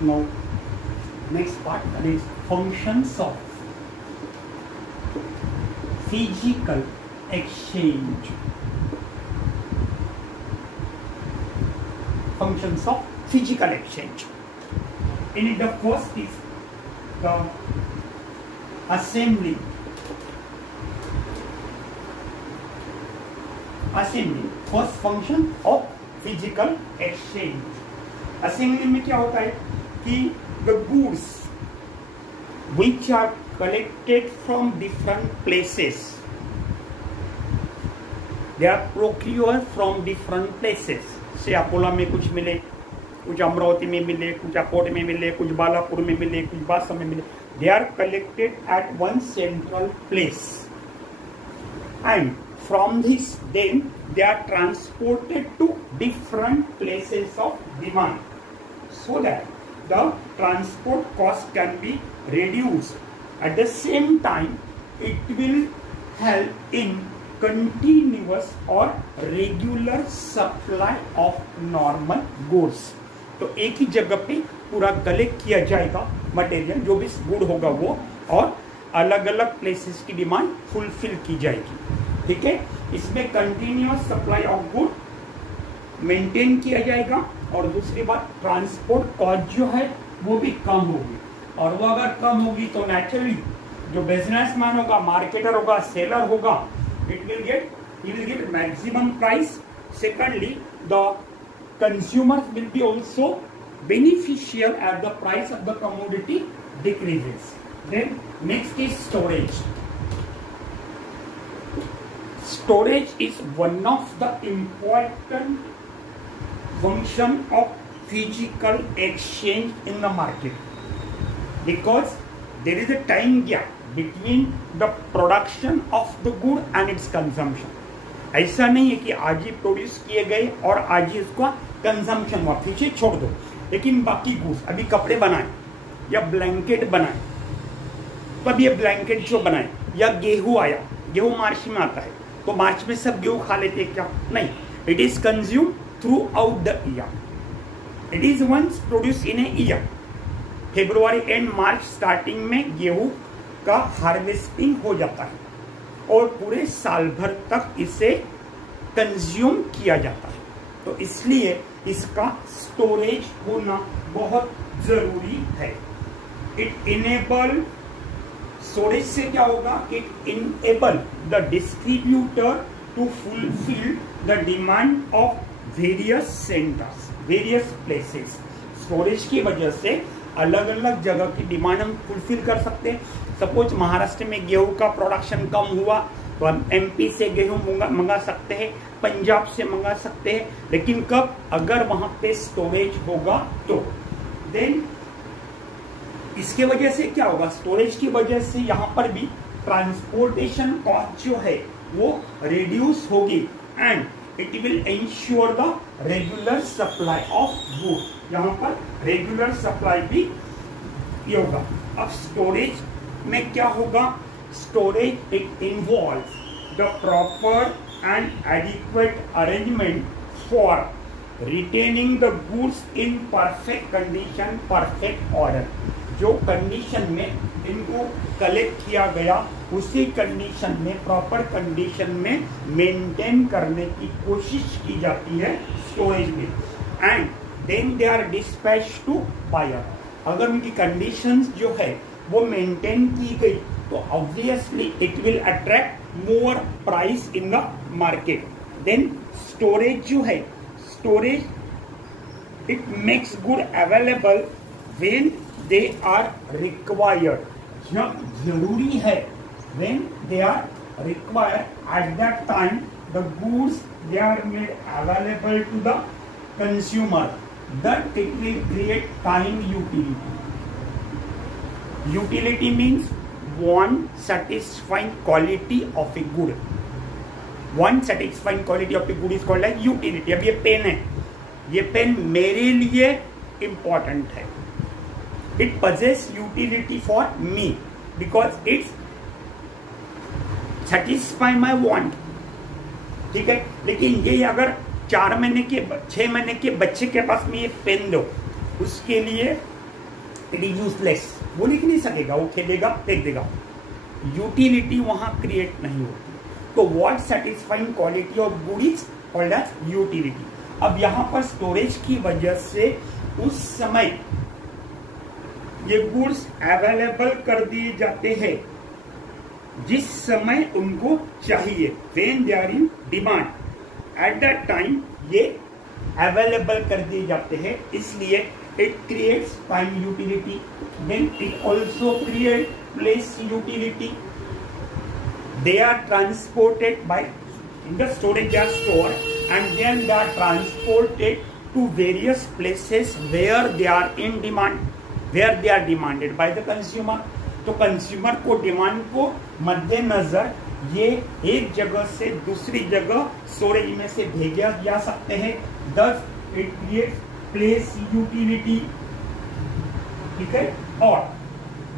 Now, next part, that is functions of physical exchange. Functions of physical exchange. In it, the first is the assembly. Assembly, first function of physical exchange. Assembly में क्या होता है कि the goods which are collected from different places, they are procured from different places. से अकोला में कुछ मिले, कुछ अमरावती में मिले, कुछ अकोट में मिले, कुछ बालापुर में मिले, कुछ बासा में मिले. They are collected at one central place, and from this then they are transported to different places of demand, so that the transport cost can be reduced. At the same time, it will help in continuous or regular supply of normal goods. तो एक ही जगह पे पूरा collect किया जाएगा material, जो भी good होगा वो, और अलग अलग प्लेसेस की डिमांड फुलफिल की जाएगी. ठीक है, इसमें continuous supply of good maintain किया जाएगा. और दूसरी बात, ट्रांसपोर्ट कॉस्ट जो है वो भी कम होगी, और वो अगर कम होगी तो नेचुरली जो बिजनेसमैन होगा, मार्केटर होगा, सेलर होगा, he will get maximum price. Secondly, the consumers will be also beneficial as the price of the commodity decreases. Then next is storage. Storage is one of the important function of physical exchange in the market, because there is a time gap between the production of the good and its consumption. ऐसा नहीं है कि आज ही produce किए गए और आज ही उसका कंजम्पशन हुआ, पीछे छोड़ दो. लेकिन बाकी गुड्स, अभी कपड़े बनाए या ब्लैंकेट बनाए, तो अभी ये ब्लैंकेट जो बनाए, या गेहूं आया, गेहूं मार्च में आता है, तो मार्च में सब गेहूं खा लेते हैं क्या? नहीं. It is consume throughout the year. It is once produce in a year. February and March starting में गेहूं का हार्वेस्टिंग हो जाता है और पूरे साल भर तक इसे कंज्यूम किया जाता है. तो इसलिए इसका स्टोरेज होना बहुत जरूरी है. इट इनेबल, स्टोरेज से क्या होगा? It enable the distributor to fulfil the demand of various centres, various places. Storage की वजह से अलग अलग जगह की डिमांड हम फुलफिल कर सकते हैं. सपोज महाराष्ट्र में गेहूं का प्रोडक्शन कम हुआ तो हम एमपी से गेहूं मंगा सकते हैं, पंजाब से मंगा सकते हैं. लेकिन कब? अगर वहां पे स्टोरेज होगा तो. देन इसके वजह से क्या होगा? स्टोरेज की वजह से यहाँ पर भी ट्रांसपोर्टेशन कॉस्ट जो है वो रिड्यूस होगी, and it will ensure the regular supply of good. यहाँ पर रेगुलर सप्लाई भी होगा. अब स्टोरेज में क्या होगा? Storage it involves the proper and adequate arrangement for retaining the goods in perfect condition, perfect order. जो कंडीशन में इनको कलेक्ट किया गया उसी कंडीशन में, प्रॉपर कंडीशन में मेंटेन करने की कोशिश की जाती है स्टोरेज में. And then they are dispatch to buyer. अगर उनकी कंडीशंस जो है वो मेंटेन की गई तो obviously it will attract more price in the market. Then storage जो है, storage it makes good available when they are required. जब जरूरी है, when they are required, at that time the goods they are made available to the consumer, that it will create time utility. Utility means one satisfying quality of a good. One satisfying quality of a good is called like utility. अब ये pen है, ये pen मेरे लिए important है. It possess utility for me because it's satisfy my want. ठीक है. लेकिन ये अगर 4 महीने के 6 महीने के बच्चे के पास में ये पेन दो, उसके लिए इट इज यूजलेस, वो लिख नहीं सकेगा, वो खेलेगा फेंक देगा। यूटिलिटी वहां क्रिएट नहीं होती। तो what satisfying quality of good is called as utility. अब यहां पर स्टोरेज की वजह से उस समय ये गुड्स अवेलेबल कर दिए जाते हैं जिस समय उनको चाहिए, when they are in demand, at that time ये अवेलेबल कर दिए जाते हैं, इसलिए it creates time utility. Then it also create place utility. They are transported by in the storage are store and then they are transported to various places where they are in demand, where they are demanded by the consumer. तो consumer को demand को मद्देनजर ये एक जगह से दूसरी जगह स्टोरेज में से भेजा जा सकते हैं। दस इट क्रिएट्स प्लेस यूटिलिटी। ठीक है। और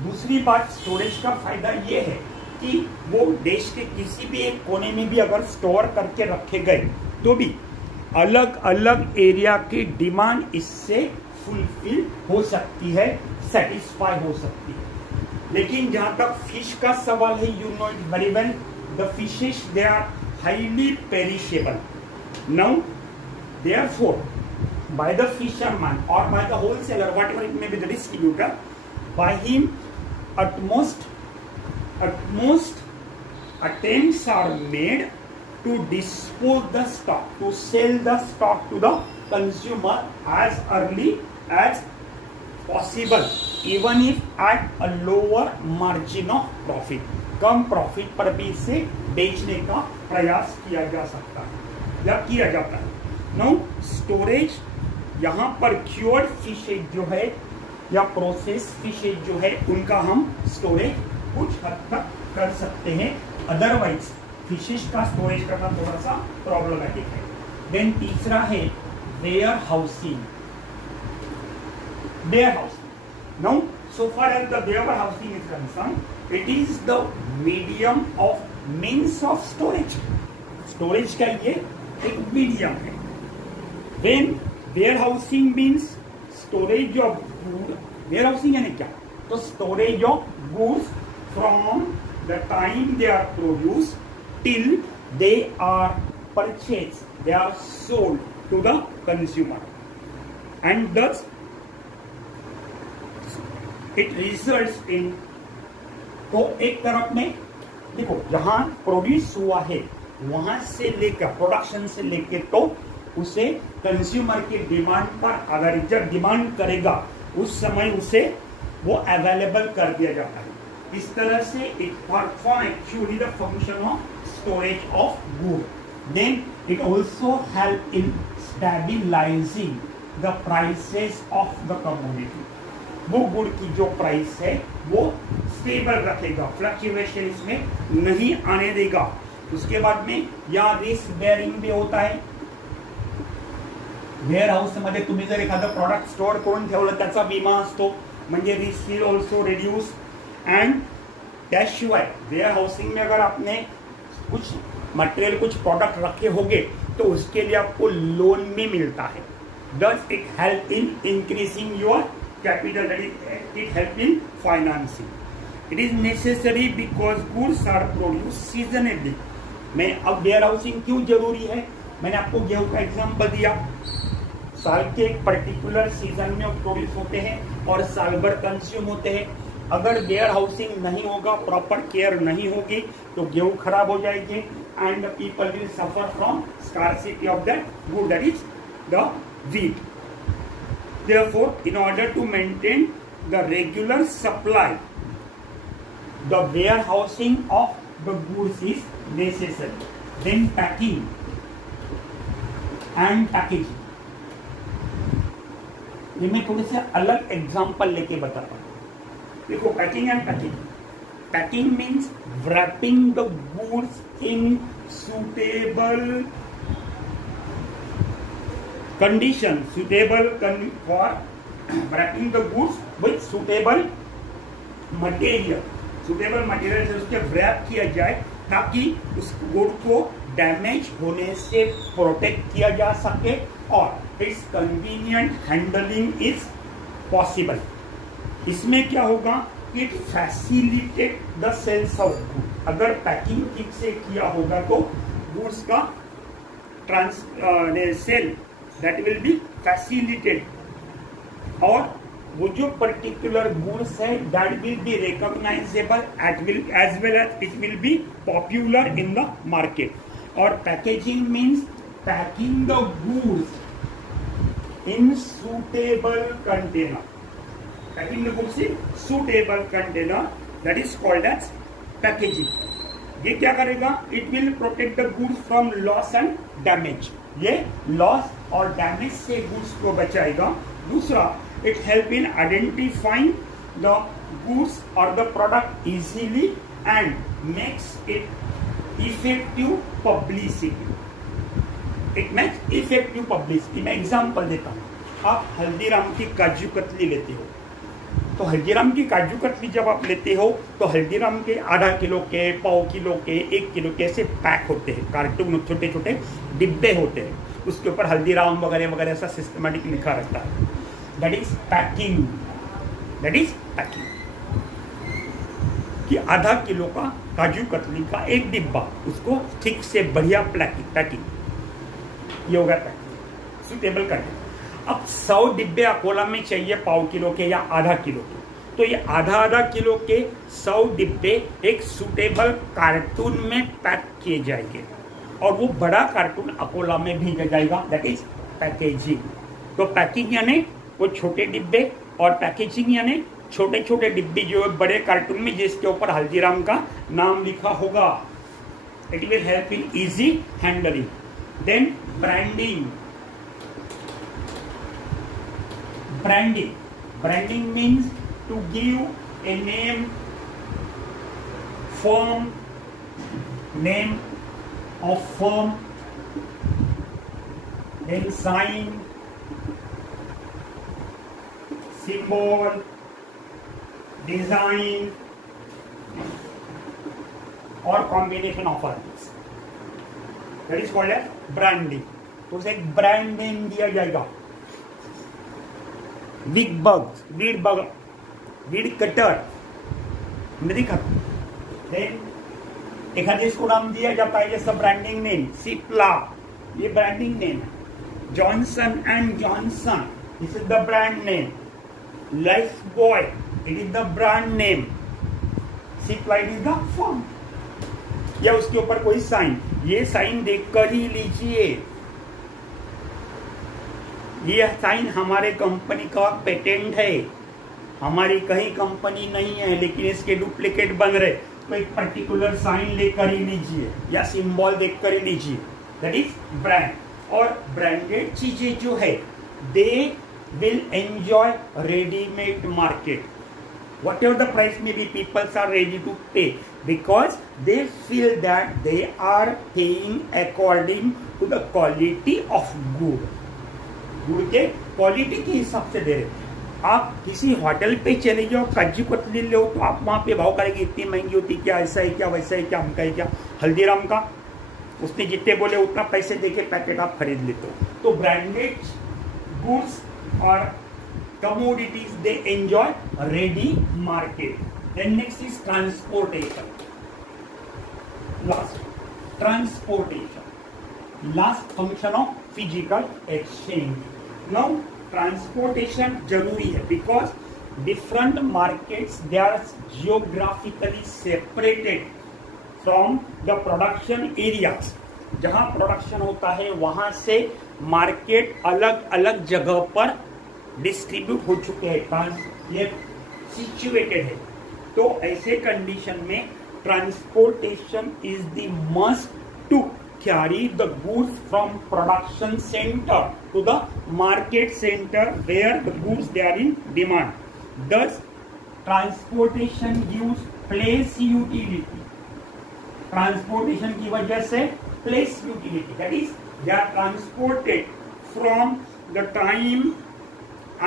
दूसरी बात स्टोरेज का फायदा ये है कि वो देश के किसी भी एक कोने में भी अगर स्टोर करके रखे गए तो भी अलग अलग एरिया की डिमांड इससे फुलफिल हो सकती है, सेटिस्फाई हो सकती है। लेकिन जहां तक फिश का सवाल है, you know it very well, the fishes they are highly perishable. Now therefore by the fisherman or by the wholesaler, whatever it may be, the distributor, by him utmost attempts are made to dispose the stock, to sell the stock to the consumer as early as possible, even if at a lower margin of profit. Come profit पर भी इसे बेचने का प्रयास किया जा सकता है या किया जाता है। नो स्टोरेज, यहाँ पर क्योर्ड फिशेज जो है या प्रोसेस फिशेज जो है उनका हम स्टोरेज कुछ हद तक कर सकते हैं, अदरवाइज फिशेज का स्टोरेज करना थोड़ा सा प्रॉब्लमेटिक है। देन तीसरा है warehousing. Warehousing, now so far as the warehousing is concerned, it is the medium of means of storage. Storage का ये एक मीडियम है। When warehousing means storage of goods, warehousing यानी क्या? तो storage of goods from the time they are produced till they are purchased, they are sold to the consumer, and thus it results in, तो एक तरफ में देखो जहां produce हुआ है वहां से लेकर प्रोडक्शन से लेकर तो उसे कंज्यूमर की डिमांड पर अगर जब डिमांड करेगा उस समय उसे वो अवेलेबल कर दिया जाता है। इस तरह से it perform actually the function of storage of good. Then it also help in stabilising the prices of the commodity. वो गुड की जो प्राइस है वो स्टेबल रखेगा, फ्लक्चुएशन इसमें नहीं आने देगा। उसके बाद में या रिस्क बेअरिंग भी होता है। वेअर हाऊस मध्ये तुम्ही जर एखादं प्रॉडक्ट स्टोअर करून ठेवलं त्याचा विमा असतो, म्हणजे risk will also reduce. And त्याशिवाय वेयर हाउसिंग में अगर आपने कुछ मटेरियल कुछ प्रोडक्ट रखे होंगे तो उसके लिए आपको लोन भी मिलता है। Does it help in increasing your capital, it help in financing. It is necessary because goods are produce seasonally. मैं अब वेयर हाउसिंग क्यों जरूरी है, मैंने आपको गेहूं का एग्जांपल दिया। साल के एक पर्टिकुलर सीजन में प्रोड्यूस होते हैं और साल भर कंज्यूम होते हैं। अगर वेयर हाउसिंग नहीं होगा, प्रॉपर केयर नहीं होगी तो गेहूं खराब हो जाएगी and people will suffer from scarcity of that good, that is the wheat. Therefore, in order to maintain the regular supply, the warehousing of the goods is necessary. Then packing and packaging. ये मैं थोड़े से अलग example लेके बताता हूँ। देखो packing and packing. Packing means wrapping the goods in suitable condition, suitable for wrapping the goods with suitable material. suitable material से उसके wrap किया जाए ताकि उस गुड को डैमेज होने से प्रोटेक्ट किया जा सके और it's convenient handling is possible. इसमें क्या होगा, it facilitate the sales of good. अगर पैकिंग ठीक से किया होगा तो गुड्स का sale that will be facilitated, और वो जो पर्टिकुलर गुड्स है that will be recognizable as well as it will be popular in the market. और packaging means packing the goods in suitable container. Packing the goods in suitable container, that is called as packaging. ये क्या करेगा, it will protect the goods from loss and damage. ये loss और damage से goods को बचाएगा। दूसरा, it help in identifying the goods और the product easily and makes it effective publicity. It makes effective publicity. मैं एग्जांपल देता हूँ, आप हल्दीराम की काजू कतली लेते हो, तो हल्दीराम की काजू कतली जब आप लेते हो तो हल्दीराम के आधा किलो के, पाव किलो के, 1 किलो के ऐसे पैक होते हैं, कार्टून छोटे छोटे डिब्बे होते हैं, उसके ऊपर हल्दीराम वगैरह वगैरह ऐसा सिस्टमेटिक लिखा रहता है। That is packing. That is packing कि आधा किलो का काजू कतली का एक डिब्बा, उसको ठीक से बढ़िया पैकिंग, ये होगा पैकिंग, सुटेबल करके। अब 100 डिब्बे अकोला में चाहिए पाव किलो के या आधा किलो के, तो ये आधा किलो के 100 डिब्बे एक सुटेबल कार्टून में पैक किए जाएंगे और वो बड़ा कार्टून अकोला में भेजा जाएगा। That is packaging. तो पैकिंग यानी वो छोटे डिब्बे, और पैकेजिंग यानी छोटे छोटे डिब्बे जो है बड़े कार्टून में जिसके ऊपर हल्दीराम का नाम लिखा होगा। It will help in easy handling. Then branding. Branding means to give a name, firm, name of firm, then sign, symbol, design, or combination of all these. That is called as branding. तो उसे एक brand name दिया जाएगा। Weed cutter नहीं खाता। Then एखादे को नाम दिया जाता है जैसा ब्रांडिंग नेम सिप्ला, ये branding name. Johnson and Johnson, this is the brand name. Life boy, it is the brand name. Cipla, it is the firm. या उसके ऊपर कोई साइन, ये साइन देखकर ही लीजिए, ये साइन हमारे कंपनी का पेटेंट है, हमारी कहीं कंपनी नहीं है लेकिन इसके डुप्लीकेट बन रहे, तो एक पर्टिकुलर साइन लेकर ही लीजिए या सिंबल देखकर ही लीजिए। That is brand. और ब्रांडेड चीजें जो है they will enjoy readymade market. Whatever the price may be, people are ready to pay because they feel that they are paying according to the quality of good. गुड़ के quality के हिसाब से दे रहे। आप किसी होटल पे चले जाओ, काजू कतली लो, तो आप वहां पे भाव करेंगे इतनी महंगी होती, क्या ऐसा है क्या वैसा है क्या हमका है क्या। हल्दीराम का उसने जितने बोले उतना पैसे देके पैकेट आप खरीद लेते हो। तो ब्रांडेड गुड्स और commodities they enjoy ready market. Then next is transportation. Last function of physical exchange. Now transportation जरूरी है because different markets they are geographically separated from the production areas. जहां प्रोडक्शन होता है वहां से मार्केट अलग अलग जगह पर डिस्ट्रीब्यूट हो चुके हैं, ये सिचुएटेड है। तो ऐसे कंडीशन में transportation is the must to carry the goods from production center to the market center where the goods they are in demand. Thus, transportation gives place utility. Transportation की वजह से place utility, that is, they are transported from the time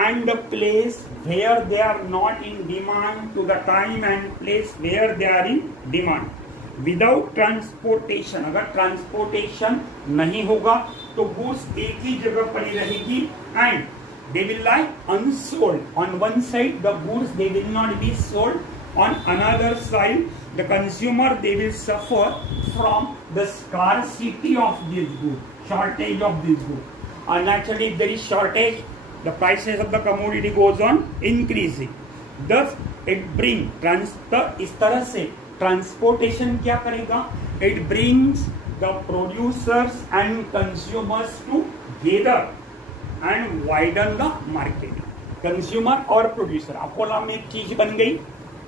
and the place where they are not in demand to the time and place where they are in demand. Without transportation, अगर transportation नहीं होगा तो goods एक ही जगह पड़ी रहेगी and they will lie unsold. On one side, the goods they will not be sold. On another side, the consumer they will suffer from the scarcity of this good, shortage of this good. And naturally, if there is shortage, the prices of the commodity goes on increasing. Thus, it brings इस तरह से transportation क्या करेगा? It brings the producers and consumers together and widen the market. Consumer और producer Akola में एक चीज बन गई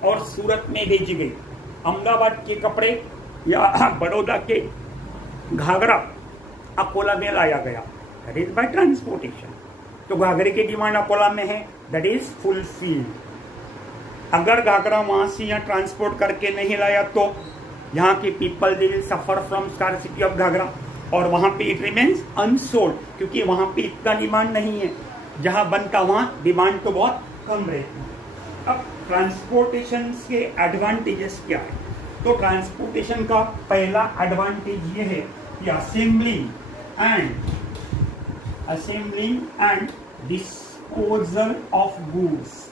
और सूरत में बेची गई. अहमदाबाद के कपड़े या बड़ौदा के घाघरा अकोला में लाया गया. That is by transportation. तो घाघरे की डिमांड अकोला में है, that is fulfilled. अगर घाघरा वहां से यहाँ ट्रांसपोर्ट करके नहीं लाया तो यहाँ के people they will suffer from scarcity of घाघरा, और वहां पे इट रिमेन्स अनसोल्ड, क्योंकि वहां पे इतना डिमांड नहीं है. जहां बनता वहां डिमांड तो बहुत कम रहती है. अब ट्रांसपोर्टेशन के एडवांटेजेस क्या है? तो ट्रांसपोर्टेशन का पहला एडवांटेज ये है कि assembling and disposal of goods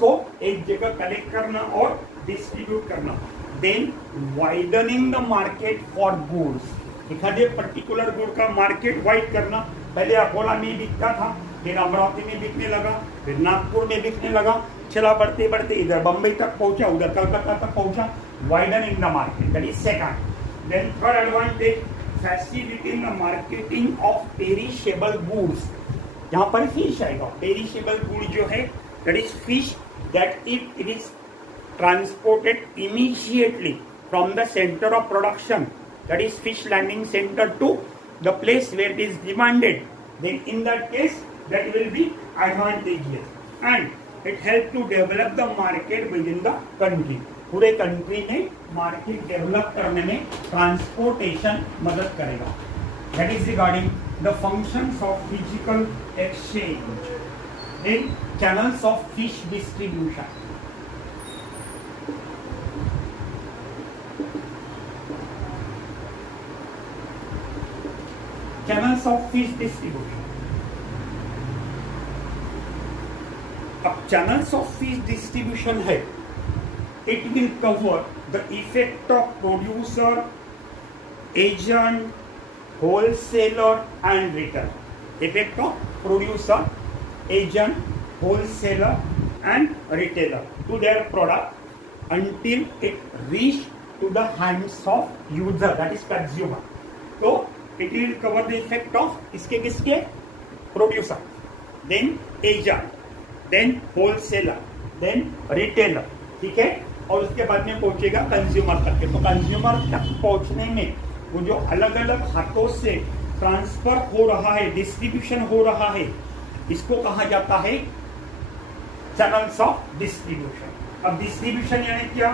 को एक जगह कलेक्ट करना और डिस्ट्रीब्यूट करना. Then widening the market for goods, एखादे पर्टिकुलर गुड का मार्केट वाइड करना. पहले अकोला में बिकता था, फिर अमरावती में बिकने लगा, फिर नागपुर में बिकने लगा, चला बढ़ते बढ़ते इधर बंबई तक पहुंचा, उधर कलकत्ता तक पहुंचा. Widening the market, that is second. Then third advantage, facilitating the marketing of perishable goods. यहाँ पर फिश आएगा. पेरिशेबल गुड जो है that is fish that if it is transported immediately from the center of production, that is fish landing center, to the place where it is demanded, then in that case that will be advantageous and it help to develop the market within the country. पूरे country में market develop करने में transportation मदद करेगा. That is regarding the functions of physical exchange. Then channels of fish distribution. Channels of fish distribution. अब channels of fish distribution है, it will cover the effect of producer, agent, wholesaler and retailer. Effect of producer, agent, wholesaler and retailer to their product until it reach to the hands of user, that is consumer. So it will cover the effect of इसके किसके? producer, then agent, then wholesaler, then retailer. ठीक है. और उसके बाद में पहुंचेगा consumer तक के. तो कंज्यूमर तक पहुंचने में वो जो अलग अलग हाथों से ट्रांसफर हो रहा है, डिस्ट्रीब्यूशन हो रहा है, इसको कहा जाता है चैनल्स ऑफ डिस्ट्रीब्यूशन. अब डिस्ट्रीब्यूशन यानी क्या?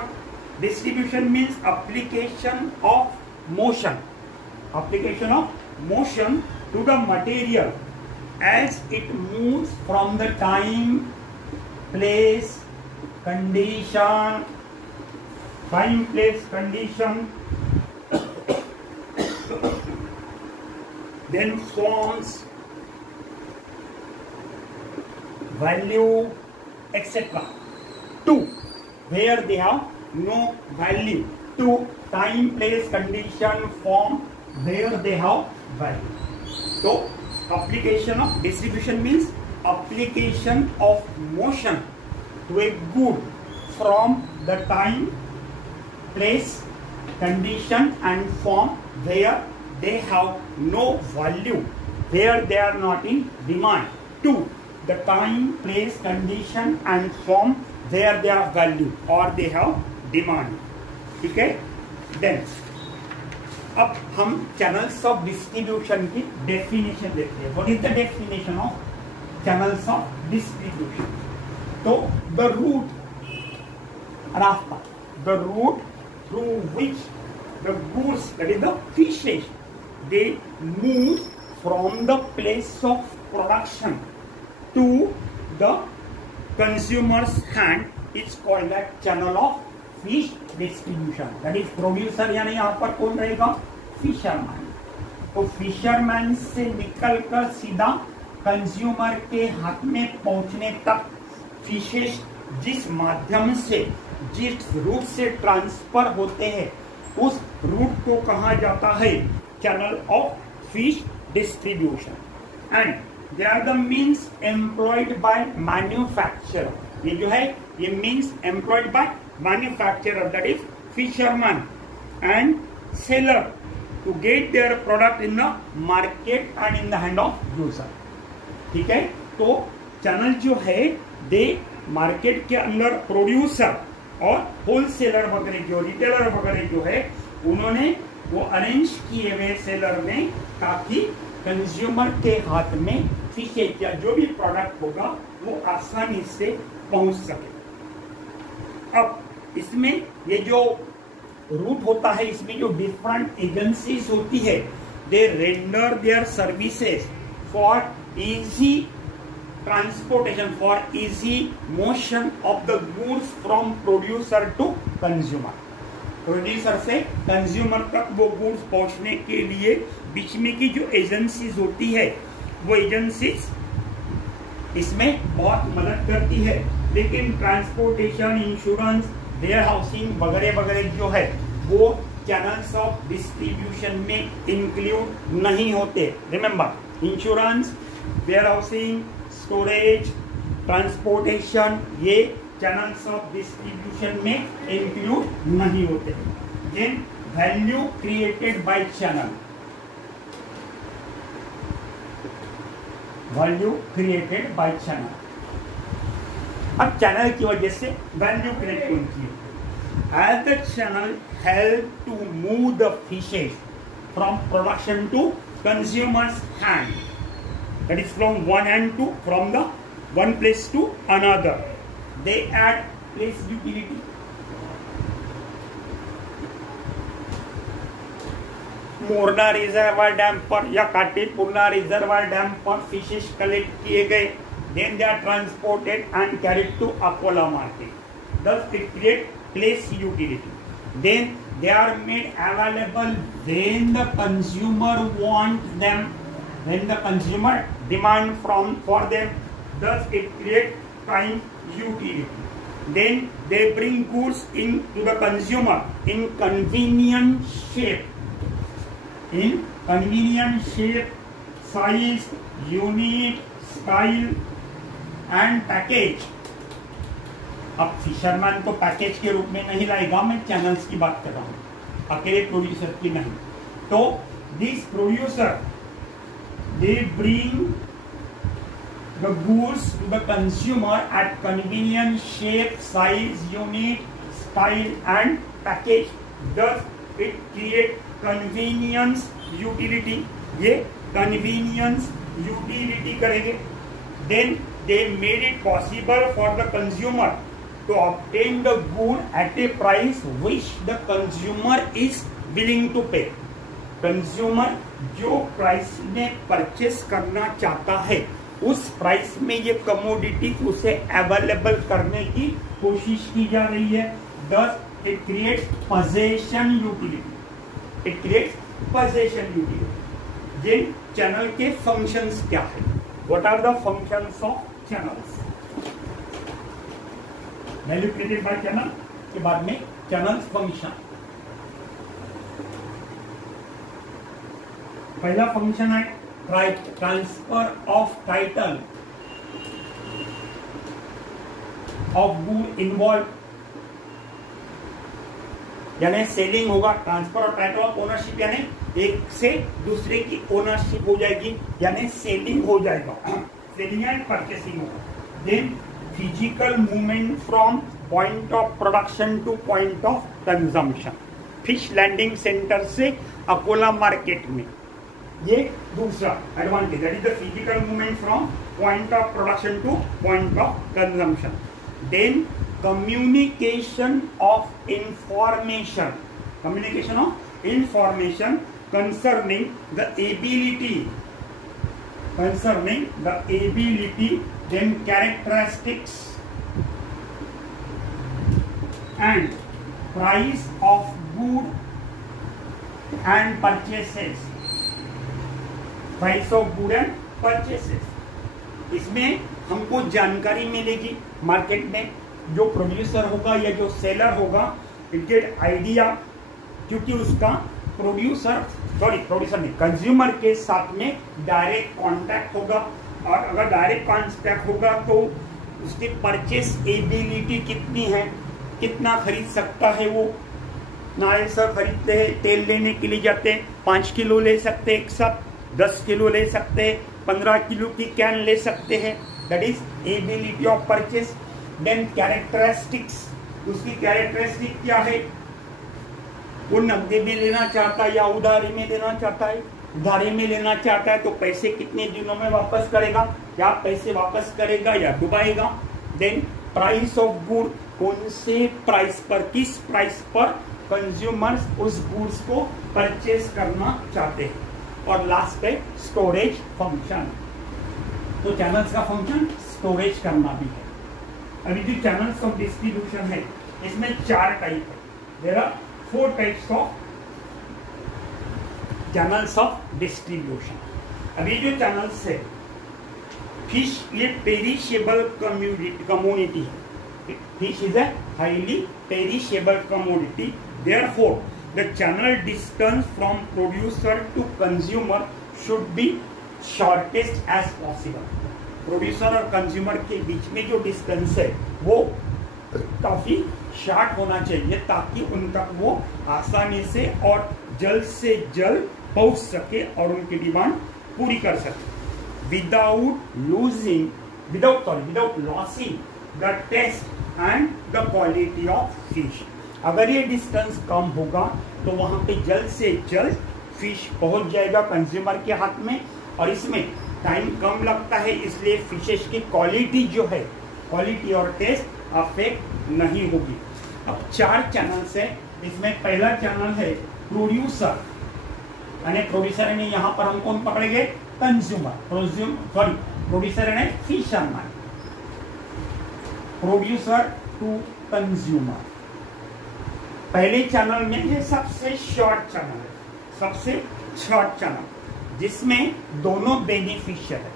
Distribution means application of motion to the material as it moves from the time, place, condition, then forms, value, etc. to where they have no value, to time, place, condition, form where they have value. So application of distribution means application of motion to a good from the time, place, condition and form where they have no value, where they are not in demand, to the time, place, condition and form where they are value or they have demand. ठीक है. Then अब हम channels of distribution की definition देखते हैं. What is the definition of channels of distribution? तो the route, रास्ता, the route through which the goods, that is the fishes, they move from the place of production to the consumer's hand is called a channel of fish distribution. That is producer यानी यहाँ पर कौन रहेगा? Fisherman. तो fisherman से निकलकर सीधा consumer के हाथ में पहुंचने तक फिशेस जिस माध्यम से, जिस रूट से ट्रांसफर होते हैं, उस रूट को कहा जाता है channel of fish distribution. And they are the means employed by manufacturer. ये जो है ये means employed by manufacturer, that is fisherman and seller, to get their product in the market and in the hand of user. ठीक है, तो channel जो है दे market के अंदर प्रोड्यूसर और होलसेलर वगैरह जो रिटेलर वगैरह जो है उन्होंने वो अरेंज किए हुए सेलर ने, ताकि कंज्यूमर के हाथ में फिशेज या जो भी प्रोडक्ट होगा वो आसानी से पहुंच सके। अब इसमें ये जो रूट होता है, इसमें जो डिफरेंट एजेंसीज होती है, they render their services for easy transportation, for easy motion of the goods from producer to consumer। Producer से कंज्यूमर तक वो गुड्स पहुंचने के लिए बीच में की जो एजेंसीज होती है वो एजेंसीज इसमें बहुत मदद करती है। लेकिन ट्रांसपोर्टेशन, इंश्योरेंस, वेयर हाउसिंग वगैरह वगैरह जो है वो चैनल्स ऑफ डिस्ट्रीब्यूशन में इंक्लूड नहीं होते। Remember, insurance, warehousing, storage, transportation, ये चैनल्स ऑफ डिस्ट्रीब्यूशन में इंक्लूड नहीं होते। Then value created by channel, value created by channel. अब चैनल की वजह से वैल्यू क्रिएट होती है। As the channel help to move the fishes from production to consumers hand, that is from one end to, from the one place to another, they add place utility। Morna reservoir dam पर या काटेपुरना reservoir dam पर fishes collect किए गए, then they are transported and carried to Akola market, thus it create place utility। Then they are made available when the consumer want them, when the consumer demand for them, thus it create time utility। Then they bring goods in to the consumer in convenient shape, size, unit, style and package। अब fisherman तो package के रूप में नहीं लाएगा, मैं channels की बात कर रहा हूँ, अकेले प्रोड्यूसर की नहीं। तो this producer they bring the goods to the consumer at convenient shape, size, unit, style and package, thus it create convenience utility। ये convenience utility करेंगे। Then they made it possible for the consumer to obtain the good at a price which the consumer is willing to pay। Consumer जो price में purchase करना चाहता है उस price में ये कमोडिटी उसे अवेलेबल करने की कोशिश की जा रही है। Thus it creates possession utility, it creates possession utility. जिन चैनल के फंक्शंस क्या है, what are the functions of channels? Value created by channel के बाद में चैनल्स फंक्शन। पहला फंक्शन है transfer of title of good involve, यानी सेलिंग होगा। Transfer of title of ownership यानी एक से दूसरे की ओनरशिप हो जाएगी, यानी सेलिंग हो जाएगा, सेलिंग एंड परचेसिंग होगा। Then physical movement from point of production to point of consumption, fish landing centre से अकोला मार्केट में, ये दूसरा advantage, that is the physical movement from point of production to point of consumption. Then communication of information, communication of information concerning the ability, then characteristics and price of good and purchases, price of good and purchases. इसमें हमको जानकारी मिलेगी market में, जो producer होगा या जो seller होगा, इट गेट आइडिया, क्योंकि उसका प्रोड्यूसर नहीं, कंज्यूमर के साथ में डायरेक्ट कांटेक्ट होगा, और अगर डायरेक्ट कांटेक्ट होगा तो उसकी परचेस एबिलिटी कितनी है, कितना खरीद सकता है वो। नारियल सर खरीदते हैं, तेल लेने के लिए जाते हैं, 5 किलो ले सकते हैं एक साथ, 10 किलो ले सकते हैं, 15 किलो की कैन ले सकते हैं। That is ability of purchase. Then characteristics, उसकी कैरेक्टरिस्टिक क्या है, वो नकदी में लेना चाहता है या उधारी में लेना चाहता है। उधारी में लेना चाहता है तो पैसे कितने दिनों में वापस करेगा, क्या पैसे वापस करेगा या डुबाएगा। देन प्राइस ऑफ गुड, कौन से प्राइस पर, किस प्राइस पर कंज्यूमर्स उस गुड्स को परचेस करना चाहते हैं। और लास्ट पे स्टोरेज फंक्शन, तो चैनल्स का फंक्शन स्टोरेज करना भी है। अभी जो चैनल्स ऑफ डिस्ट्रीब्यूशन है इसमें 4 टाइप है। There are 4 types of channels of distribution. अभी जो चैनल्स है, फिश ये perishable community, fish is a highly perishable commodity, therefore the channel distance from producer to consumer should be shortest as possible। Producer और consumer के बीच में जो distance है वो काफी शॉर्ट होना चाहिए, ताकि उन तक वो आसानी से और जल्द से जल्द पहुंच सके और उनकी डिमांड पूरी कर सके, without losing the taste and the quality of fish. अगर ये डिस्टेंस कम होगा तो वहां पे जल्द से जल्द फिश पहुंच जाएगा कंज्यूमर के हाथ में, और इसमें टाइम कम लगता है, इसलिए फिशेस की क्वालिटी जो है, क्वालिटी और टेस्ट अफेक्ट नहीं होगी। अब 4 चैनल्स है, इसमें पहला चैनल है प्रोड्यूसर, यानी प्रोड्यूसर यानी यहाँ पर हम कौन पकड़ेंगे, कंज्यूमर, प्रोड्यूसर यानी फिशरमैन, प्रोड्यूसर टू कंज्यूमर। पहले चैनल में ये सबसे शॉर्ट चैनल है, सबसे शॉर्ट चैनल, जिसमें दोनों बेनिफिशियल है।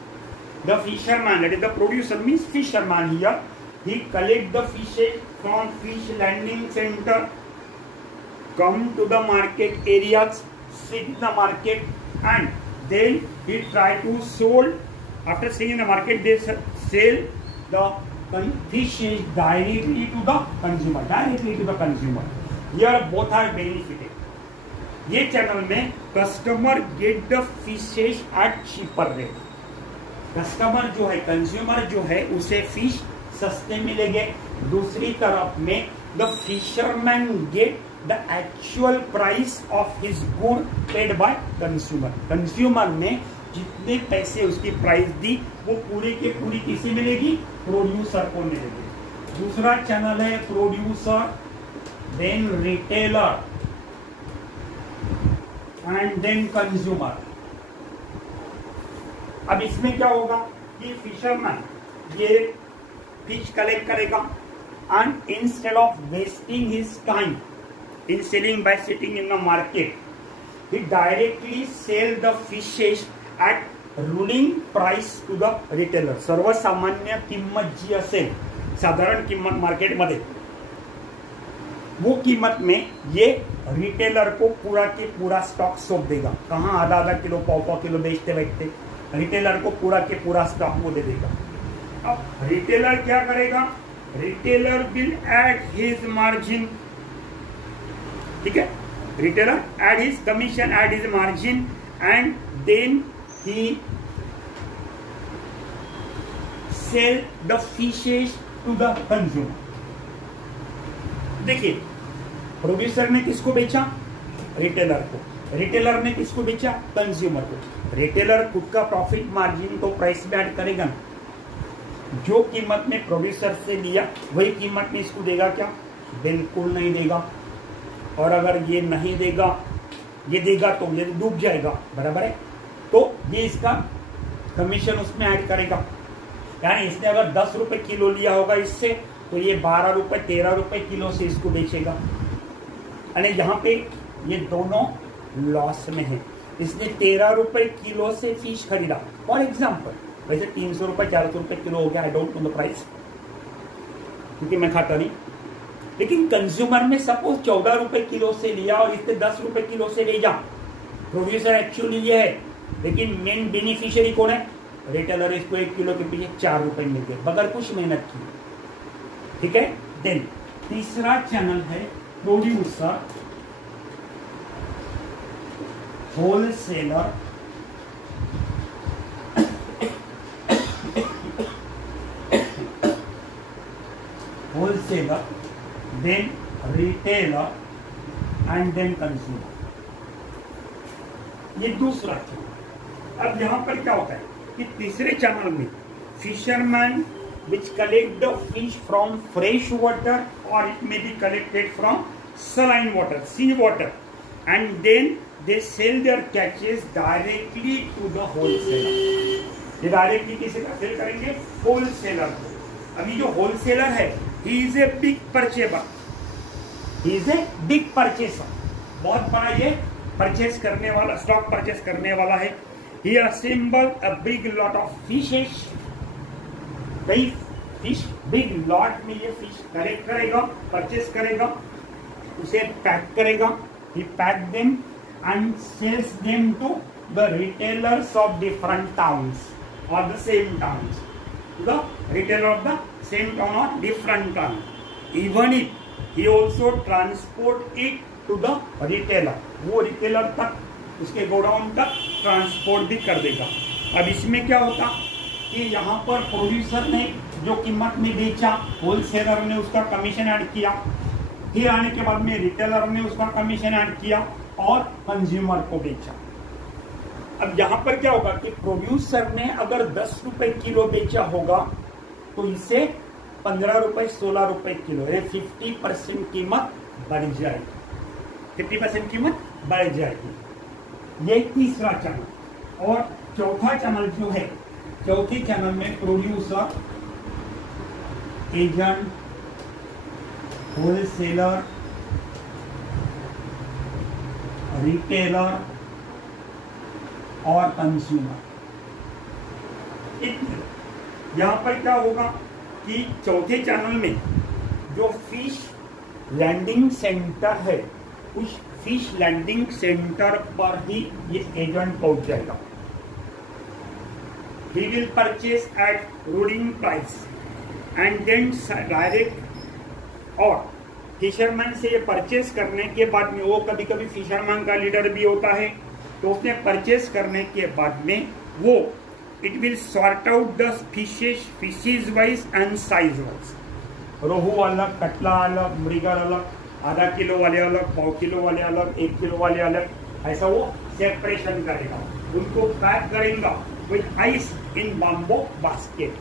The fisherman, that is the producer means fisherman here, he collect the fishes from fish landing center, come to the market areas, sit in the market, and then he try to sold. After seeing in the market, they sell the fishes directly to the consumer. Here both are benefited. ये channel में customer get the fishes at cheaper rate. Customer जो है, consumer जो है, उसे fish सस्ते मिलेंगे। दूसरी तरफ में the fisherman get the actual price of his good paid by consumer. Consumer ने जितने पैसे उसकी प्राइस दी वो पूरे के पूरी किसे मिलेगी, प्रोड्यूसर को मिलेगी। दूसरा चैनल है producer, then retailer and then consumer. अब इसमें क्या होगा कि फिशरमैन ये फिश कलेक्ट करेगा, and instead of wasting his time in selling by sitting in the market, he directly sell the fishes at ruling price to the retailer. सर्वसामान्य किंमत जी असेल, साधारण किंमत मार्केटमध्ये, वो कीमत में ये रिटेलर को पूरा के पूरा स्टॉक सौंप देगा। कहाँ आधा किलो, पाव किलो बेचते बैठते, रिटेलर को पूरा के पूरा स्टॉक वो दे देगा। अब रिटेलर क्या करेगा, retailer will add his margin, ठीक है, retailer add his commission, add his margin, and then he sell the fishes to the consumer. देखिए, प्रोड्यूसर ने किसको बेचा, रिटेलर को, रिटेलर ने किसको बेचा, कंज्यूमर को। रिटेलर खुद का प्रॉफिट मार्जिन तो प्राइस में ऐड करेगा ना, जो कीमत में प्रोड्यूसर से लिया वही कीमत में इसको देगा क्या, बिल्कुल नहीं देगा। और अगर ये नहीं देगा, ये देगा तो ये डूब जाएगा, बराबर है। तो ये इसका कमीशन उसमें ऐड करेगा, यानी इसने अगर 10 रुपए किलो लिया होगा इससे, तो ये 12 रुपए 13 रुपए किलो से इसको बेचेगा। यानी यहाँ पे ये दोनों लॉस में है। इसने 13 रुपए किलो से फिश खरीदा फॉर एग्जाम्पल, वैसे 300 रुपए 400 रुपए किलो हो गया, I don't know the price क्योंकि मैं खाता नहीं। लेकिन कंज्यूमर में सपोज 14 रुपए किलो से लिया और इसने 10 रुपए किलो से भेजा, प्रोड्यूसर एक्चुअली ये है, लेकिन मेन बेनिफिशियरी कौन है? रिटेलर। इसको 1 किलो के पीछे 4 रुपए मिलते बगैर कुछ मेहनत की। ठीक है। देन तीसरा चैनल है producer, wholesaler, then retailer and then consumer. ये दूसरा चैनल। अब यहां पर क्या होता है कि तीसरे चैनल में fisherman which collect the fish from fresh water or it may be collected from saline water, sea water, and then they sell their catches directly to the wholesaler. ये डायरेक्टली किसे सेल करेंगे? Wholesaler को। अभी जो wholesaler है, he is a big purchaser, he is a big purchaser, बहुत बड़ा ये परचेस करने वाला, स्टॉक परचेस करने वाला है। he assemble a big lot of fishes, कई फिश बिग लॉट में ये फिश कलेक्ट करेगा, परचेस करेगा, उसे पैक करेगा, he pack them and sells them to the retailers of different towns और the same towns, the retailer of the same town और different town. Even if he also transport it to the retailer, वो retailer तक, उसके godown तक transport भी कर देगा। अब इसमें क्या होता कि यहाँ पर प्रोड्यूसर ने जो कीमत में बेचा, होलसेलर ने उसका कमीशन ऐड किया, फिर आने के बाद में रिटेलर ने उसका कमीशन ऐड किया और कंज्यूमर को बेचा। अब यहाँ पर क्या होगा कि प्रोड्यूसर ने अगर 10 रुपए किलो बेचा होगा तो इसे 15 रुपए 16 रुपए किलो, 50% कीमत बढ़ जाएगी, 50% कीमत बढ़ जाएगी। ये तीसरा चैनल। और चौथा चैनल जो है, चौथी चैनल में प्रोड्यूसर, एजेंट, होलसेलर, रिटेलर और कंज्यूमर। यहां पर क्या होगा कि चौथे चैनल में जो फिश लैंडिंग सेंटर है, उस फिश लैंडिंग सेंटर पर ही ये एजेंट पहुंच जाएगा। He will purchase at ruling price and then direct, और फिशरमैन से ये परचेस करने के बाद में, वो कभी कभी फिशरमैन का लीडर भी होता है, तो उसने परचेस करने के बाद में वो it will sort out the fishes wise and size wise. Rohu अलग, कटला अलग, मृगल अलग, आधा किलो वाले अलग, 1.5 किलो वाले अलग, 1 किलो वाले अलग, ऐसा वो सेपरेशन करेगा, उनको पैक करेगा with ice in bamboo basket.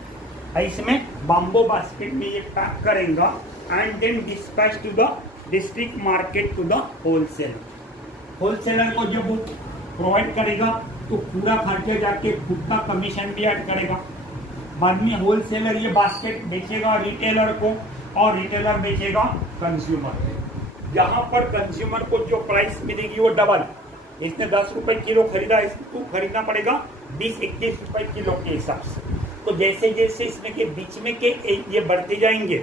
Ice में बाम्बो बास्केट में ये पैक करेगा and then dispatch to the district market to the wholesaler. Wholesaler को जब वो प्रोवाइड करेगा तो पूरा खर्चा जाके खुद का कमीशन भी ऐड करेगा। बाद में होलसेलर ये बास्केट बेचेगा रिटेलर को और रिटेलर बेचेगा कंज्यूमर को। यहाँ पर कंज्यूमर को जो प्राइस मिलेगी वो डबल। इसने 10 रुपए किलो खरीदा, इसको खरीदना पड़ेगा 20-21 रुपए किलो के हिसाब से। तो जैसे जैसे इसमें के बीच में के ये बढ़ते जाएंगे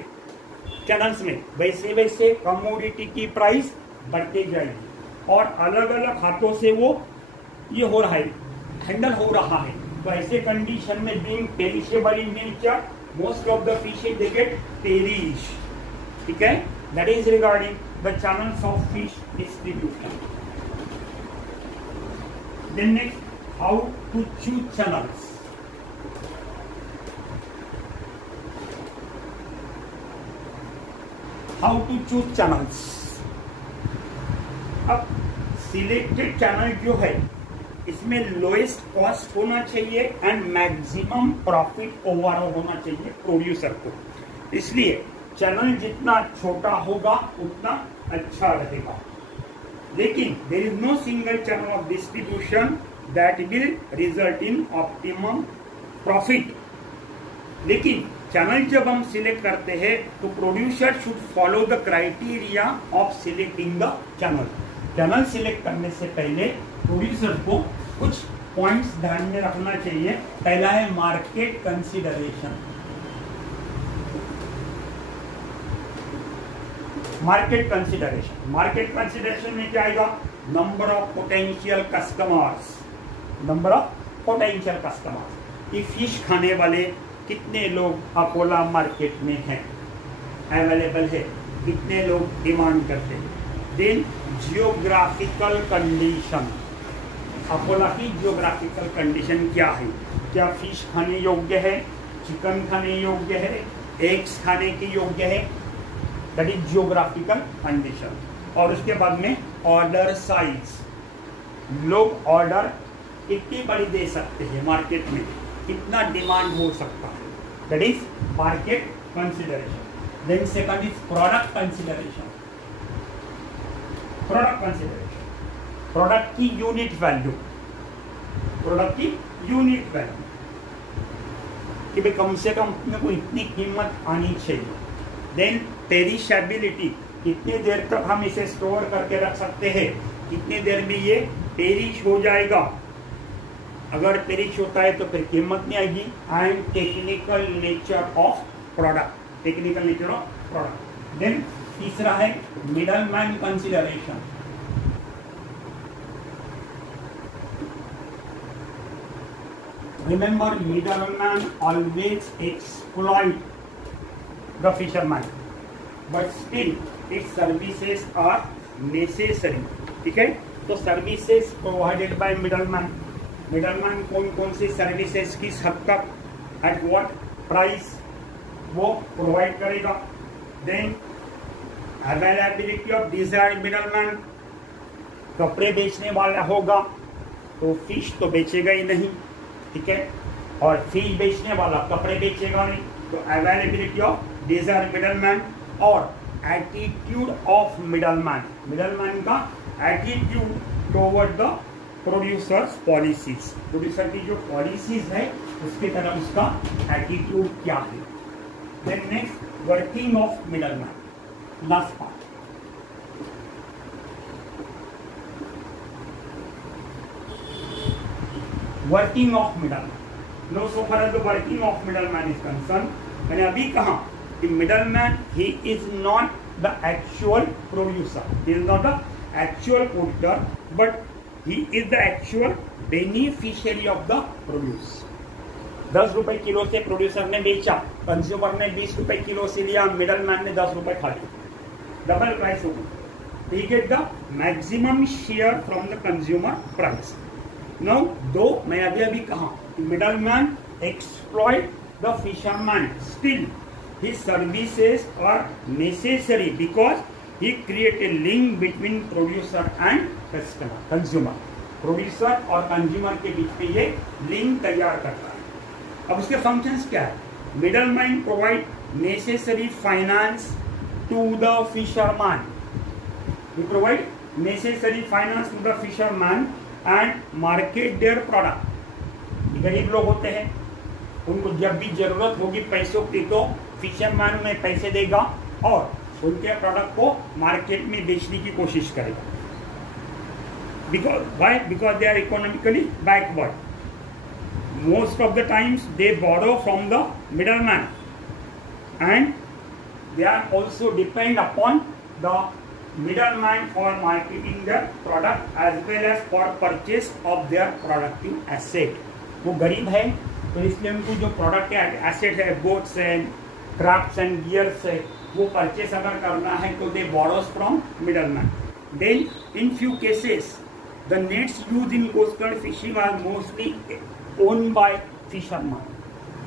चैनल्स में, वैसे वैसे कमोडिटी की प्राइस बढ़ते जाएगी और अलग अलग हाथों से वो ये हो रहा है, हैंडल हो रहा है। तो ऐसे कंडीशन में being perishable in nature, most of the fishes they get perish. ठीक है, that is regarding the channels of fish distribution. Then next, how to choose channels. How to choose channels. अब selected channel जो है इसमें lowest cost होना चाहिए and maximum profit overall होना चाहिए प्रोड्यूसर को। इसलिए चैनल जितना छोटा होगा उतना अच्छा रहेगा। लेकिन there is no single channel of distribution that will result in optimum profit। लेकिन चैनल जब हम सिलेक्ट करते हैं तो producer should follow the criteria of selecting the channel. Channel select करने से पहले प्रोड्यूसर को कुछ पॉइंट्स ध्यान में रखना चाहिए। पहला है मार्केट कंसीडरेशन। मार्केट कंसीडरेशन में क्या आएगा? Number of potential customers. Number of potential customers, ये फिश खाने वाले कितने लोग अकोला मार्केट में हैं, अवेलेबल है, कितने लोग डिमांड करते हैं। देन जियोग्राफिकल कंडीशन, अकोला की जियोग्राफिकल कंडीशन क्या है? क्या फिश खाने योग्य है, चिकन खाने योग्य है, एग्स खाने के योग्य है? That is geographical condition. और उसके बाद में ऑर्डर साइज, लोग ऑर्डर कितनी बड़ी दे सकते हैं मार्केट में, कितना डिमांड हो सकता है, that is market consideration. Then second is product consideration. Product की यूनिट वैल्यू, कि भाई कम से कम अपने को इतनी कीमत आनी चाहिए। देन पेरिशेबिलिटी, कितनी देर तक हम इसे स्टोर करके रख सकते हैं, कितनी देर में ये पेरिश हो जाएगा। अगर पेरिश होता है तो फिर कीमत नहीं आएगी। And technical nature of product, then तीसरा है middleman consideration. Remember, middleman always exploit the fisherman, but still its services are necessary. ठीक है, तो services provided by middleman, middleman कौन कौन सी सर्विसेज किस हद तक, एट व्हाट प्राइस वो प्रोवाइड करेगा। Then availability of desired middleman, कपड़े बेचने वाला होगा तो फिश तो बेचेगा ही नहीं, ठीक है, और फिश बेचने वाला कपड़े बेचेगा नहीं, तो अवेलेबिलिटी ऑफ डिजायर्ड मिडलमैन। और एटीट्यूड ऑफ मिडलमैन, मिडलमैन का attitude toward the producers policies, producer की जो पॉलिसीज है उसकी तरफ उसका एटीट्यूड क्या है। Then next, working of middleman, last part. Working of middleman, no so far as the working of middleman is concern, मैंने अभी कहा कि middleman he is not the actual producer, he is not the actual producer, but he is the actual beneficiary of the produce। 10 रुपए kilo से producer ने बेचा, consumer ने 20 रुपए किलो से लिया, मिडलमैन ने 10 रुपए खा लिया, डबल प्राइस हो गया। he get the maximum share from the consumer price। now दो मैं अभी कहा middleman exploit the fisherman, still his services are necessary because he create a link between producer and customer, consumer, producer और consumer के बीच में ये link तैयार करता है। अब उसके फंक्शंस क्या है? Middleman provide necessary finance to the fisherman, he provide necessary finance to the fisherman and market their product। गरीब लोग होते हैं, उनको जब भी जरूरत होगी पैसों की तो फिशरमैन उन्हें पैसे देगा और उनके प्रोडक्ट को मार्केट में बेचने की कोशिश करेगा। Because they are economically backward, most of the times they borrow from the middleman and they are also depend upon the middleman for marketing their product as well as for purchase of their productive asset। वो गरीब है तो इसलिए उनको जो product asset है, boats है, crafts and gears है, वो परचेस अगर करना है तो they borrows from middleman. Then in few cases the nets used in coastal fishing are mostly own by fisherman.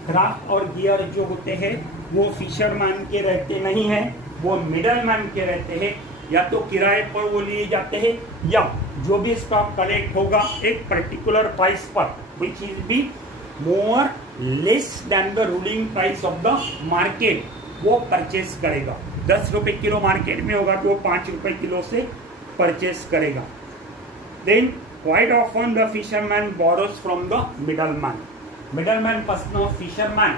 Craft और गियर जो होते हैं वो फिशरमैन के रहते नहीं हैं, वो मिडलमैन के रहते हैं। या तो किराए पर वो लिए जाते हैं या जो भी स्टॉक कलेक्ट होगा एक पर्टिकुलर प्राइस पर, which is be more less than the ruling price of the market, वो परचेस करेगा। 10 रुपए किलो मार्केट में होगा तो वो 5 रुपए किलो से परचेस करेगा। Then quite often the fisherman borrows from the middleman. Middleman person fisherman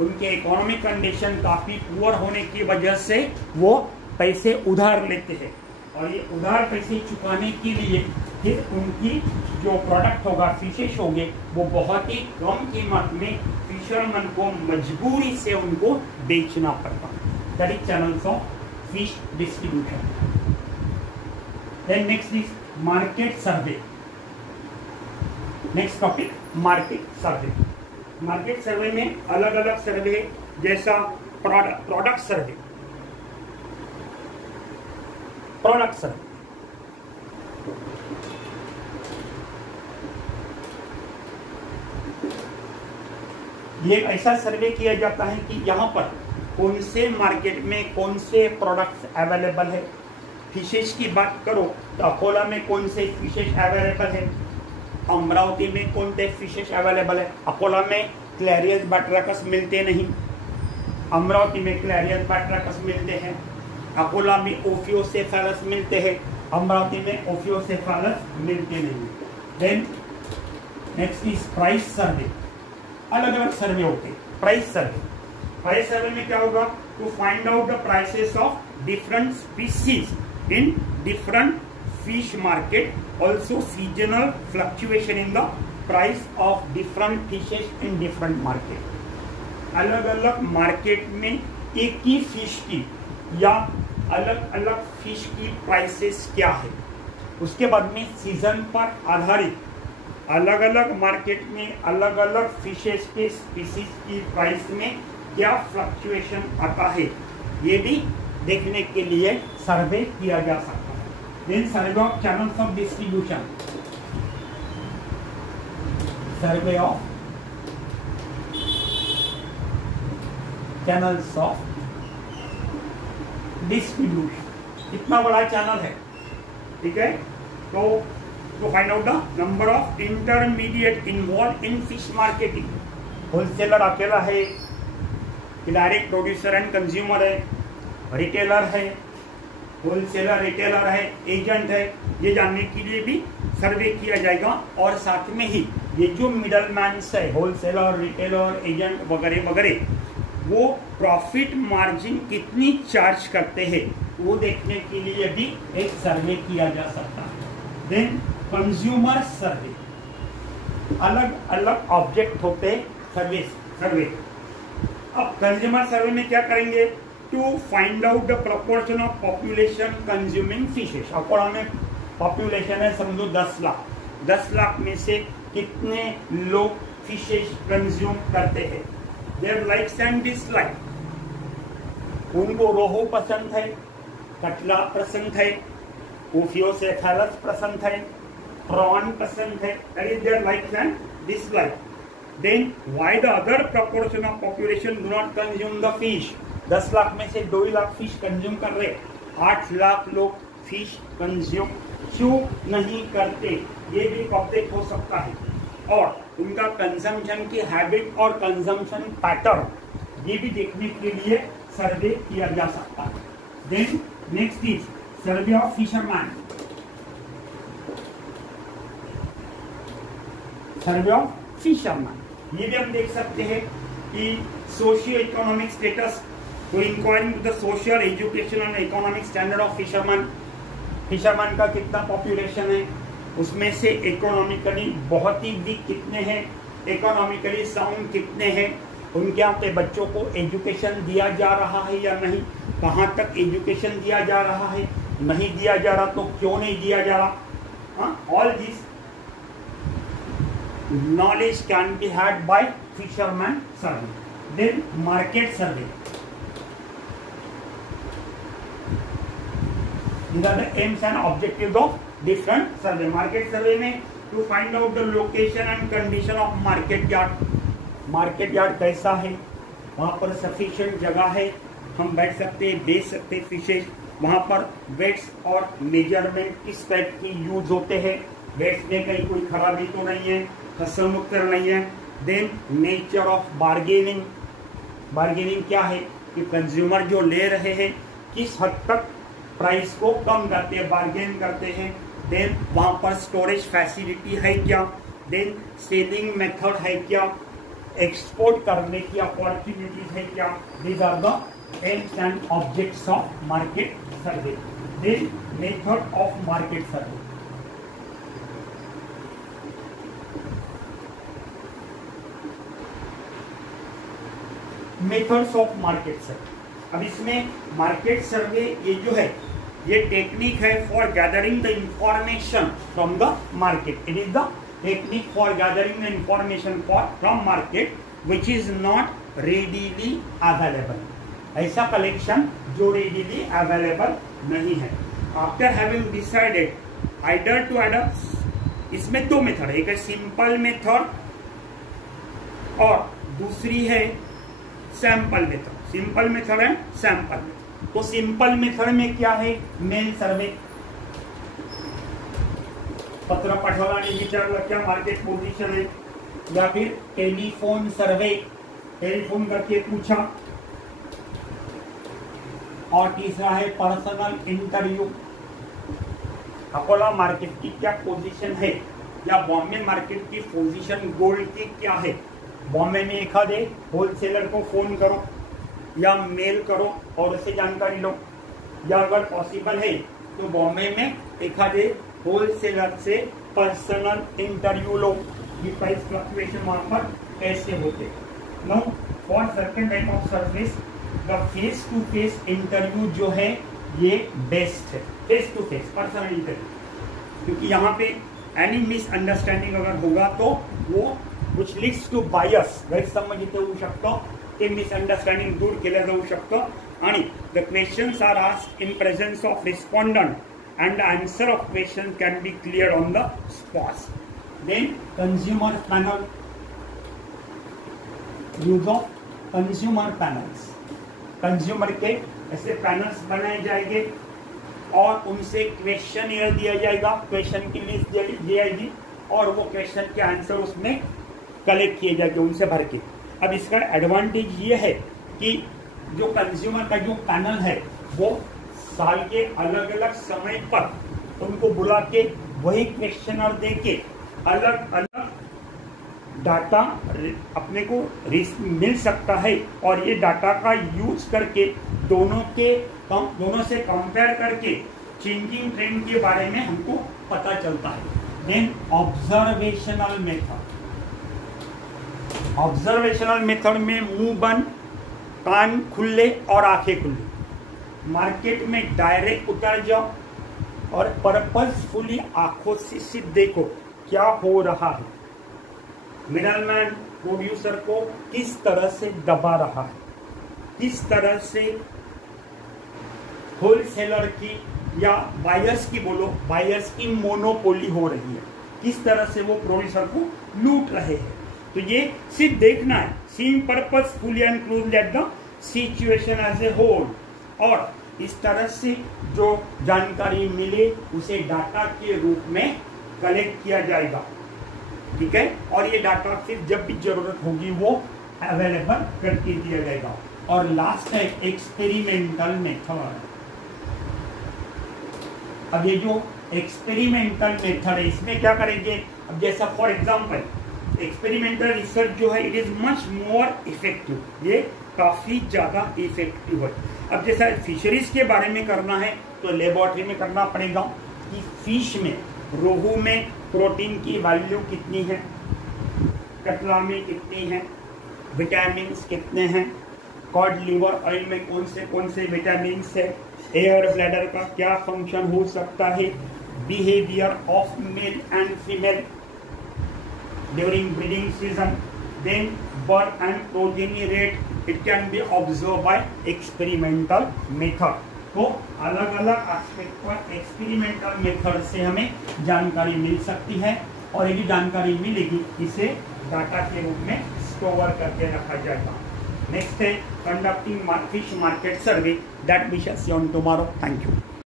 उनके इकोनॉमिक कंडीशन काफी पुअर होने की वजह से वो पैसे उधार लेते हैं और ये उधार पैसे चुकाने के लिए फिर उनकी जो प्रोडक्ट होगा, फिशेस होंगे, वो बहुत ही कम कीमत में फिशरमैन को मजबूरी से उनको बेचना पड़ता। That is channels of fish distribution. Then next is market survey. Next topic market survey. Market survey में अलग अलग सर्वे, जैसा प्रोडक्ट सर्वे। प्रोडक्ट सर्वे ये ऐसा सर्वे किया जाता है कि यहाँ पर कौन से मार्केट में कौन से प्रोडक्ट्स अवेलेबल है। फिशेस की बात करो तो अकोला में कौन से फिशेस अवेलेबल है, अमरावती में कौन से फिशेस अवेलेबल है। अकोला में क्लैरियस बाट्राकस मिलते नहीं, अमरावती में क्लैरियस बाट्राकस मिलते हैं, अकोला में ओफियोसेफेलस मिलते हैं, अमरावती में ओफियोसेफेलस मिलते नहीं। देन नेक्स्ट इज प्राइस सर्वे। अलग अलग सर्वे होते हैं। प्राइस सर्वे, प्राइस सर्वे में क्या होगा, to find out the prices of different species in different fish market, also seasonal fluctuation in the price of different fishes in different market. अलग अलग मार्केट में एक ही फिश की या अलग अलग फिश की प्राइसेस क्या है। उसके बाद में सीजन पर आधारित अलग अलग मार्केट में अलग अलग फिशेस के स्पीसीज की प्राइस में क्या फ्लक्चुएशन आता है, ये भी देखने के लिए सर्वे किया जा सकता है। Then survey of channels of distribution. Survey of channels of distribution. कितना बड़ा चैनल है, ठीक है। तो find out the number of intermediate involve in fish marketing. Wholesaler अकेला है, डायरेक्ट प्रोड्यूसर एंड कंज्यूमर है, रिटेलर है, होलसेलर रिटेलर है, एजेंट है, ये जानने के लिए भी सर्वे किया जाएगा। और साथ में ही ये जो मिडल मैन है, होलसेलर, रिटेलर, एजेंट वगैरह वगैरह, वो प्रॉफिट मार्जिन कितनी चार्ज करते हैं वो देखने के लिए भी एक सर्वे किया जा सकता है। देन कंज्यूमर सर्वे। अलग अलग ऑब्जेक्ट होते सर्वे। अब कंज्यूमर सर्वे में क्या करेंगे, to find out the proportion of population consuming fishes. Akola में पॉपुलेशन है समझो 10 लाख, 10 लाख में से कितने लोग फिशेस कंज्यूम करते हैं। Their likes and dislike. उनको रोहू पसंद है, कटला पसंद है, ओफियोसेफेलस पसंद है, प्रॉन पसंद है, that is their likes and dislike. Then why the other proportion of population do not consume the fish? 10 lakh में से 2 लाख फिश कंज्यूम कर रहे, 8 लाख लोग फिश कंज्यूम क्यों नहीं करते, ये भी टॉपिक हो सकता है। और उनका कंजम्पशन की हैबिट और कंजम्पशन पैटर्न, ये भी देखने के लिए सर्वे किया जा सकता है। Then next is survey of fisherman. Survey of fisherman, ये भी हम देख सकते हैं कि सोशियो इकोनॉमिक स्टेटस, तो inquiring to the social, education and economic standard of fisherman. Fisherman का कितना पॉपुलेशन है, उसमें से इकोनॉमिकली बहुत ही वीक कितने हैं, इकोनॉमिकली साउंड कितने हैं, उनके यहाँ पे बच्चों को एजुकेशन दिया जा रहा है या नहीं, कहाँ तक एजुकेशन दिया जा रहा है, नहीं दिया जा रहा तो क्यों नहीं दिया जा रहा। All this knowledge can be had by fisherman survey. Then market survey. These are the aims and objectives of different survey. Market survey में to find out the location and condition of market yard. Market yard कैसा है, वहाँ पर sufficient जगह है, हम बैठ सकते हैं, बेच सकते हैं फिशेज। वहाँ पर वेट्स और मेजरमेंट किस टाइप की यूज होते हैं, वेट्स में कहीं कोई खराबी तो नहीं है, फसल मुक्त नहीं है। Then nature of bargaining. Bargaining क्या है कि कंज्यूमर जो ले रहे हैं किस हद तक प्राइस को कम करते हैं, बार्गेन करते हैं। देन वहाँ पर स्टोरेज फैसिलिटी है क्या, देन सेलिंग मेथड है क्या, एक्सपोर्ट करने की अपॉर्चुनिटीज है क्या। These are the aims and objects of market survey. Then method of market survey. Methods of market survey. अब इसमें मार्केट सर्वे ये जो है ये टेक्निक है for gathering the information from the market. It is the technique for gathering the information from market which is not readily available. ऐसा collection जो readily available नहीं है। After having decided either to adopt, इसमें दो method है, एक है simple method और दूसरी है सैंपल मेथड। सिंपल मेथड है सैंपल मेथड। तो सिंपल मेथड में क्या है, मेल सर्वे, पत्र पाठवल्याने विचारलं क्या मार्केट पोजीशन है, या फिर टेलीफोन सर्वे, टेलीफोन करके पूछा, और तीसरा है पर्सनल इंटरव्यू। अकोला मार्केट की क्या पोजीशन है या बॉम्बे मार्केट की पोजीशन गोल्ड की क्या है। बॉम्बे में एखादे होलसेलर को फोन करो या मेल करो और उससे जानकारी लो, या अगर पॉसिबल है तो बॉम्बे में एखादे होलसेलर से पर्सनल इंटरव्यू लो कि प्राइस फ्लक्चुएशन वहां पर कैसे होते। No, for certain type of service the face to face interview जो है ये बेस्ट है, face to face personal interview, क्योंकि यहाँ पे एनी मिसअंडरस्टँडिंग अगर होगा तो वो which leads to bias, गैरसमज इथे होऊ शकतो, ते मिसअंडरस्टँडिंग दूर केलं जाऊ शकतं आणि the questions are asked in presence of respondent and the answer of question can be cleared on the spot. Then consumer panel, use of consumer panels, consumer के ऐसे पैनल्स बनाए जाएंगे और उनसे क्वेश्चन दिया जाएगा, क्वेश्चन की लिस्ट दी जाएगी और वो क्वेश्चन के आंसर उसमें कलेक्ट किए जाएंगे उनसे भर के। अब इसका एडवांटेज ये है कि जो कंज्यूमर का जो पैनल है वो साल के अलग अलग समय पर उनको बुला के वही क्वेश्चनर दे के अलग अलग डाटा अपने को मिल सकता है और ये डाटा का यूज करके दोनों से कंपेयर करके चेंजिंग ट्रेंड के बारे में हमको पता चलता है। Then observational method, observational method में मुंह बंद, कान खुले और आंखें खुली, मार्केट में डायरेक्ट उतर जाओ और पर्पसफुली आंखों से सिर्फ देखो क्या हो रहा है, मिडलमैन प्रोड्यूसर को किस तरह से दबा रहा है, किस तरह से होलसेलर की या बायर्स की बोलो, बायर्स की मोनोपोली हो रही है, किस तरह से वो प्रोड्यूसर को लूट रहे हैं। तो ये सिर्फ देखना है, seeing purposefully and closely at the situation as a whole, और इस तरह से जो जानकारी मिले उसे डाटा के रूप में कलेक्ट किया जाएगा, ठीक है, और ये डाटा फिर जब भी जरूरत होगी वो अवेलेबल करके दिया जाएगा। और लास्ट है एक्सपेरिमेंटल मेथड। अब ये जो एक्सपेरिमेंटल मेथड है इसमें क्या करेंगे, अब जैसा फॉर एग्जांपल एक्सपेरिमेंटल रिसर्च जो है it is much more effective, ये काफी ज्यादा इफेक्टिव है। अब जैसा फिशरीज के बारे में करना है तो लेबोरेटरी में करना पड़ेगा कि फिश में, रोहू में प्रोटीन की वैल्यू कितनी है, कतला में कितनी है, विटामिन कितने हैं, कॉड लिवर ऑयल में कौन से विटामिन है, एयर ब्लैडर का क्या फंक्शन हो सकता है, behaviour of male and female during breeding season, then birth and progeny rate, it can be observe by experimental method. तो अलग अलग एस्पेक्ट पर एक्सपेरिमेंटल मेथड से हमें जानकारी मिल सकती है और ये जानकारी मिलेगी इसे डाटा के रूप में स्टोर करके रखा जाएगा। नेक्स्ट है conducting fish market survey, that we shall see on tomorrow. Thank you.